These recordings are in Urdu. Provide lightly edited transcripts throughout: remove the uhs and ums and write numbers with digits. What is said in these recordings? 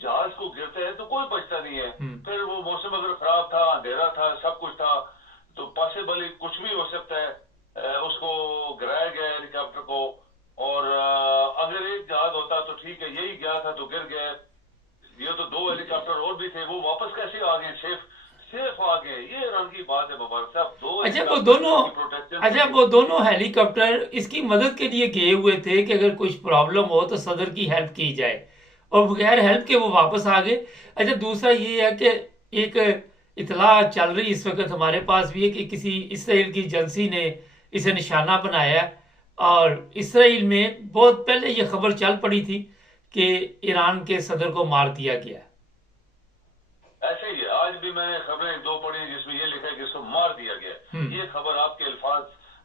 جہاز کو گرتے ہیں تو کوئی بچتا نہیں ہے. پھر وہ موسم اگر خراب تھا, اندھیرا تھا, سب کچھ تھا, تو پاسبلی کچھ بھی ہو سکتا ہے. اس کو گرایا گیا ہیلی کاپٹر کو, اور اگر ایک جہاز ہوتا تو ٹھیک ہے, یہی گیا تھا تو گر گئے. یہ تو 2 ہیلی کاپٹر اور بھی تھے, وہ واپس کیسے آ گئے, سیف آ گئے. یہ حیران کی بات ہے مبارک صاحب. 2 ہیلی کاپٹر کی پروٹیکشن. وہ دونوں ہیلی کاپٹر اس کی مدد کے لیے گئے ہوئے تھے کہ اگر کچھ پرابلم ہو تو صدر کی ہیلپ کی جائے, اور بغیر ہیلپ کے وہ واپس آ گئے. اچھا, دوسرا یہ ہے کہ ایک اطلاع چل رہی اس وقت ہمارے پاس بھی ہے کہ کسی اسرائیل کی ایجنسی نے اسے نشانہ بنایا, اور اسرائیل میں بہت پہلے یہ خبر چل پڑی تھی کہ ایران کے صدر کو مار دیا گیا. ایسے ہی ہے, آج بھی میں نے خبریں 2 پڑھی جس میں یہ لکھا ہے کہ اس کو مار دیا گیا. یہ خبر آپ کے الفاظ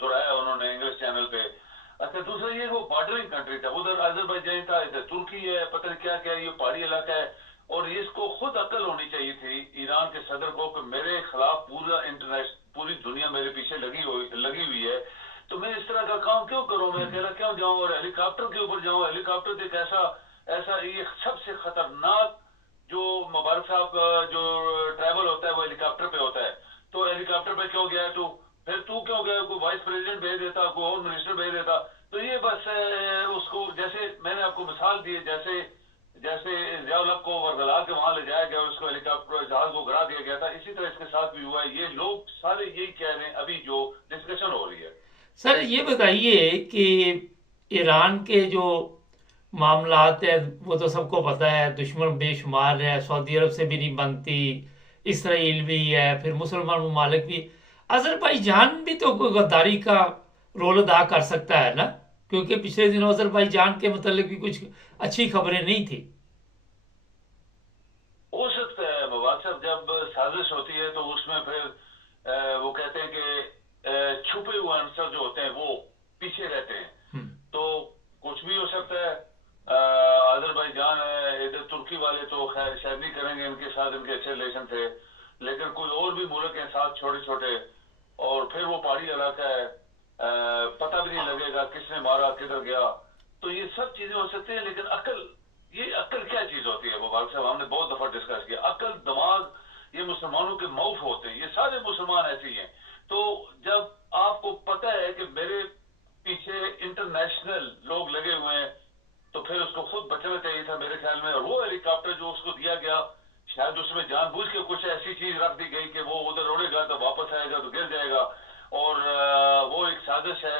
دہرایا انہوں نے انگلش چینل پہ. اچھا, دوسرا یہ وہ بارڈرنگ کنٹری تھا, ادھر آذربائیجان تھا, ادھر ترکی ہے, پتہ نہیں کیا کیا, یہ پہاڑی علاقہ ہے. اور اس کو خود عقل ہونی چاہیے تھی ایران کے صدر کو کہ میرے خلاف پوری دنیا میرے پیچھے لگی ہوئی ہے, تو میں اس طرح کا کام کیوں کروں, میں اکیلا کیوں جاؤں اور ہیلی کاپٹر کے اوپر جاؤں. ہیلی کاپٹر ایک ایسا یہ سب سے خطرناک جو مبارک صاحب کا جو ٹریول ہوتا ہے وہ ہیلی کاپٹر پہ ہوتا ہے. تو ہیلی کاپٹر پہ کیوں گیا تو پھر تو کیوں گیا, کوئی وائس پریزیڈنٹ بھیج دیتا, کوئی اور منسٹر بھیج دیتا. تو یہ بس اس کو, جیسے میں نے آپ کو مثال دی, جیسے ضیاء الحق کو ورگلا کے وہاں لے جایا گیا, اس کو ہیلی کاپٹر جہاز کو گرا دیا گیا تھا, اسی طرح اس کے ساتھ بھی ہوا ہے. یہ لوگ سارے یہی کہہ رہے ہیں ابھی جو ڈسکشن ہو رہی ہے. سر یہ بتائیے کہ ایران کے جو معاملات ہیں وہ تو سب کو پتہ ہے, دشمن بے شمار ہے, سعودی عرب سے بھی نہیں بنتی, اسرائیل بھی ہے, پھر مسلمان ممالک بھی. آذربائیجان بھی تو کوئی غداری کا رول ادا کر سکتا ہے نا, کیونکہ پچھلے دنوں آذربائیجان کے متعلق بھی کچھ اچھی خبریں نہیں تھی. ہو سکتا ہے مبارک صاحب, جب سازش ہوتی ہے تو اس میں پھر وہ کہتے ہیں کہ چھپے ہوئے عنصر جو ہوتے ہیں وہ پیچھے رہتے ہیں, تو کچھ بھی ہو سکتا ہے. آذربائیجان ہے, ادھر ترکی والے تو خیر شاید نہیں کریں گے, ان کے ساتھ ان کے اچھے ریلیشن تھے, لیکن کوئی اور بھی ملک ہیں ساتھ چھوٹے چھوٹے, اور پھر وہ پہاڑی علاقہ ہے, پتہ بھی نہیں لگے گا کس نے مارا, کدھر گیا. تو یہ سب چیزیں ہو سکتی ہیں, لیکن یہ عقل کیا چیز ہوتی ہے مبارک صاحب, ہم نے بہت دفعہ ڈسکس کیا. عقل, دماغ, یہ مسلمانوں کے موف ہوتے ہیں, یہ سارے مسلمان ایسے ہی ہیں. تو جب آپ کو پتہ ہے کہ میرے پیچھے انٹرنیشنل لوگ لگے ہوئے ہیں, تو پھر اس کو خود بچنا چاہیے تھا میرے خیال میں. اور وہ ہیلی کاپٹر جو اس کو دیا گیا, شاید اس میں جان بوجھ کے کچھ ایسی چیز رکھ دی گئی کہ وہ ادھر اڑے گا تو واپس آئے گا تو گر جائے گا, اور وہ ایک سازش ہے.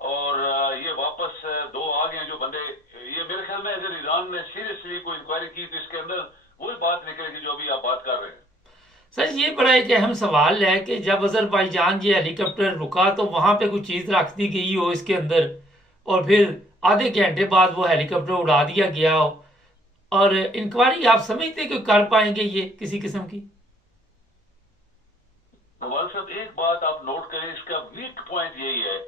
اور یہ واپس 2 آ گئے جو بندے. یہ میرے خیال میں اگر ایران نے سیریسلی کوئی انکوائری کی تو اس کے اندر وہی بات نکلے گی جو ابھی آپ بات کر رہے ہیں. سر یہ بڑا ایک اہم سوال ہے کہ جب آذربائیجان یہ ہیلی کاپٹر رکا تو وہاں پہ کوئی چیز رکھ دی گئی ہو اس کے اندر, اور پھر آدھے گھنٹے بعد وہ ہیلی کاپٹر اڑا دیا گیا ہو, اور انکوائری آپ سمجھتے کہ کر پائیں گے یہ کسی قسم کی؟ نواز صاحب ایک بات آپ نوٹ کریں, اس کا ویک پوائنٹ یہی ہے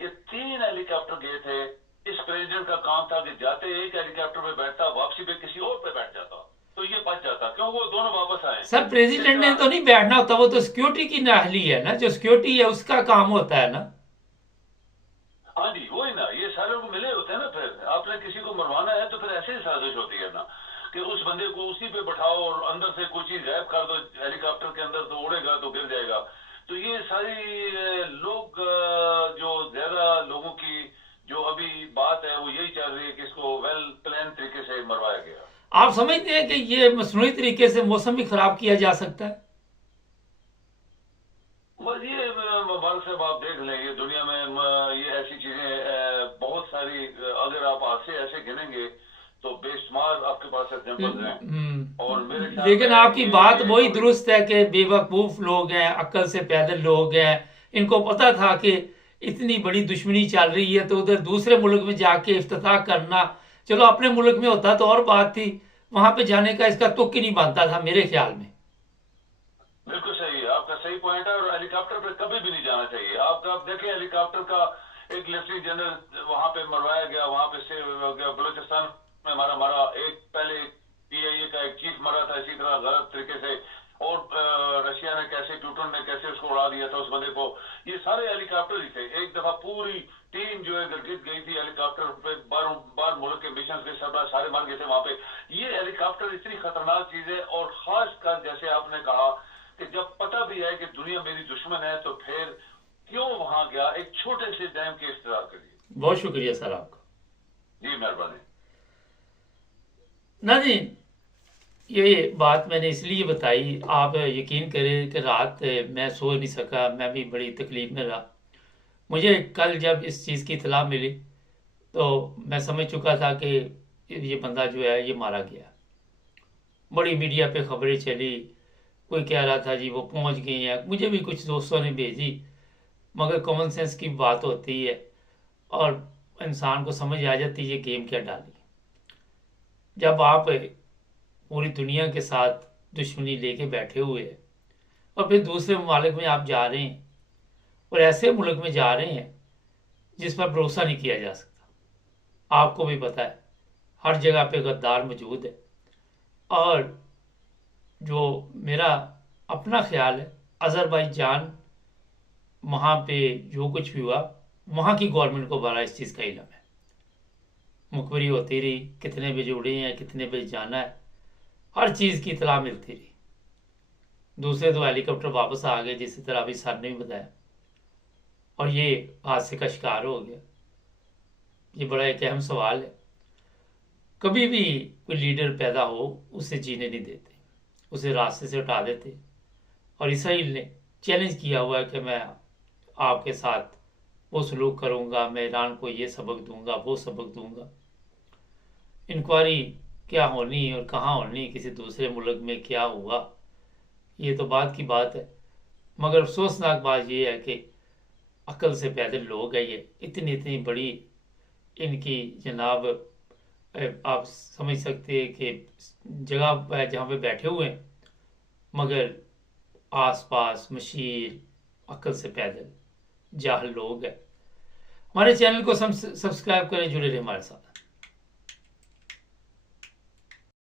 کہ 3 ہیلی کاپٹر گئے تھے. اس پریزیڈنٹ کا کام تھا کہ جاتے ایک ہیلی کاپٹر پہ بیٹھتا, واپسی پہ کسی اور پہ بیٹھ جاتا, تو یہ بچ جاتا. کیوں, وہ دونوں واپس آئے. سر پریزیڈنٹ نے تو نہیں بیٹھنا ہوتا, وہ تو سیکیورٹی کی نااہلی ہے نا, جو سیکیورٹی ہے اس کا کام ہوتا ہے نا. ہاں جی, وہی نا, یہ سارے لوگ ملے ہوتے ہیں نا. پھر آپ نے کسی کو مروانا ہے تو پھر ایسے ہی سازش ہوتی ہے نا, کہ اس بندے کو اسی پہ بٹھاؤ اور اندر سے کوئی چیز غائب کر دو ہیلی کاپٹر کے اندر, تو اڑے گا تو گر جائے گا. تو یہ ساری لوگ جو زیادہ لوگوں کی جو ابھی بات ہے وہ یہی چل رہی ہے کہ اس کو ویل پلان طریقے سے مروایا گیا. آپ سمجھتے ہیں کہ یہ مصنوعی طریقے سے موسم بھی خراب کیا جا سکتا ہے؟ بس یہ مبارک صاحب آپ دیکھ لیں, یہ دنیا میں یہ ایسی چیزیں بہت ساری, اگر آپ ایسے گنیں گے تو بے شمار آپ کے پاس ایگزامپلز ہیں. اور لیکن آپ کی بات وہی درست ہے کہ بے وقوف لوگ ہیں, عقل سے پیدل لوگ ہیں, ان کو پتا تھا کہ اتنی بڑی دشمنی چل رہی ہے تو ادھر دوسرے ملک میں جا کے افتتاح کرنا, چلو اپنے ملک میں ہوتا تو اور بات تھی, وہاں پہ جانے کا اس کا تک ہی نہیں بنتا تھا میرے خیال میں. بالکل صحیح ہے, آپ کا صحیح پوائنٹ ہے. اور ہیلی کاپٹر پہ کبھی بھی نہیں جانا چاہیے. آپ دیکھیں ہیلی کاپٹر کا ایک لیفٹیننٹ جنرل وہاں پہ مروایا گیا, وہاں پہ بلوچستان میں مارا. ایک پہلے PIA کا ایک چیف مرا تھا اسی طرح غلط طریقے سے, اور رشیا نے کیسے, ٹوٹن نے کیسے اس کو اڑا دیا تھا اس بندے کو. یہ سارے ہیلی کاپٹر ہی تھے. ایک دفعہ پوری ٹیم جو ہے گرگت گئی تھی ہیلی کاپٹر پہ, بار ملک کے مشن کے سربراہ سارے مر گئے تھے وہاں پہ. یہ ہیلی کاپٹر اتنی خطرناک چیز ہے, اور خاص کر جیسے آپ نے کہا کہ جب پتہ بھی ہے کہ دنیا میری دشمن ہے تو پھر کیوں وہاں گیا ایک چھوٹے سے ڈیم کے افتتاح کے لیے. بہت شکریہ سر آپ کا. جی مہربانی. ناظرین یہ بات میں نے اس لیے بتائی, آپ یقین کریں کہ رات میں سو نہیں سکا, میں بھی بڑی تکلیف میں رہا. مجھے کل جب اس چیز کی اطلاع ملی تو میں سمجھ چکا تھا کہ یہ بندہ جو ہے یہ مارا گیا. بڑی میڈیا پہ خبریں چلی, کوئی کہہ رہا تھا جی وہ پہنچ گئے ہیں, مجھے بھی کچھ دوستوں نے بھیجی, مگر کامن سینس کی بات ہوتی ہے اور انسان کو سمجھ آ جاتی ہے یہ گیم کیا ڈالی. جب آپ پوری دنیا کے ساتھ دشمنی لے کے بیٹھے ہوئے ہیں اور پھر دوسرے ممالک میں آپ جا رہے ہیں اور ایسے ملک میں جا رہے ہیں جس پر بھروسہ نہیں کیا جا سکتا, آپ کو بھی پتہ ہے ہر جگہ پہ غدار موجود ہے. اور جو میرا اپنا خیال ہے آذربائیجان وہاں پہ جو کچھ بھی ہوا وہاں کی گورنمنٹ کو بڑا اس چیز کا علم ہے. مخبری ہوتی رہی, کتنے بجے اڑے ہیں, کتنے بجے جانا ہے, ہر چیز کی اطلاع ملتی رہی. دوسرے تو ہیلی کاپٹر واپس آ گئے جس طرح ابھی سر نے بھی بتایا, اور یہ حادثے کا شکار ہو گیا. یہ بڑا ایک اہم سوال ہے. کبھی بھی کوئی لیڈر پیدا ہو اسے جینے نہیں دیتے, اسے راستے سے ہٹا دیتے. اور اسرائیل نے چیلنج کیا ہوا ہے کہ میں آپ کے ساتھ وہ سلوک کروں گا, میں ایران کو یہ سبق دوں گا, وہ سبق دوں گا. انکوائری کیا ہونی اور کہاں ہونی, کسی دوسرے ملک میں کیا ہوا, یہ تو بات کی بات ہے. مگر افسوسناک بات یہ ہے کہ عقل سے پیدل لوگ ہیں یہ, اتنی بڑی ان کی جناب آپ سمجھ سکتے ہیں کہ جگہ جہاں پہ بیٹھے ہوئے ہیں, مگر آس پاس مشیر عقل سے پیدل جاہل لوگ ہیں. ہمارے چینل کو سبسکرائب کریں, جڑے رہے ہمارے ساتھ.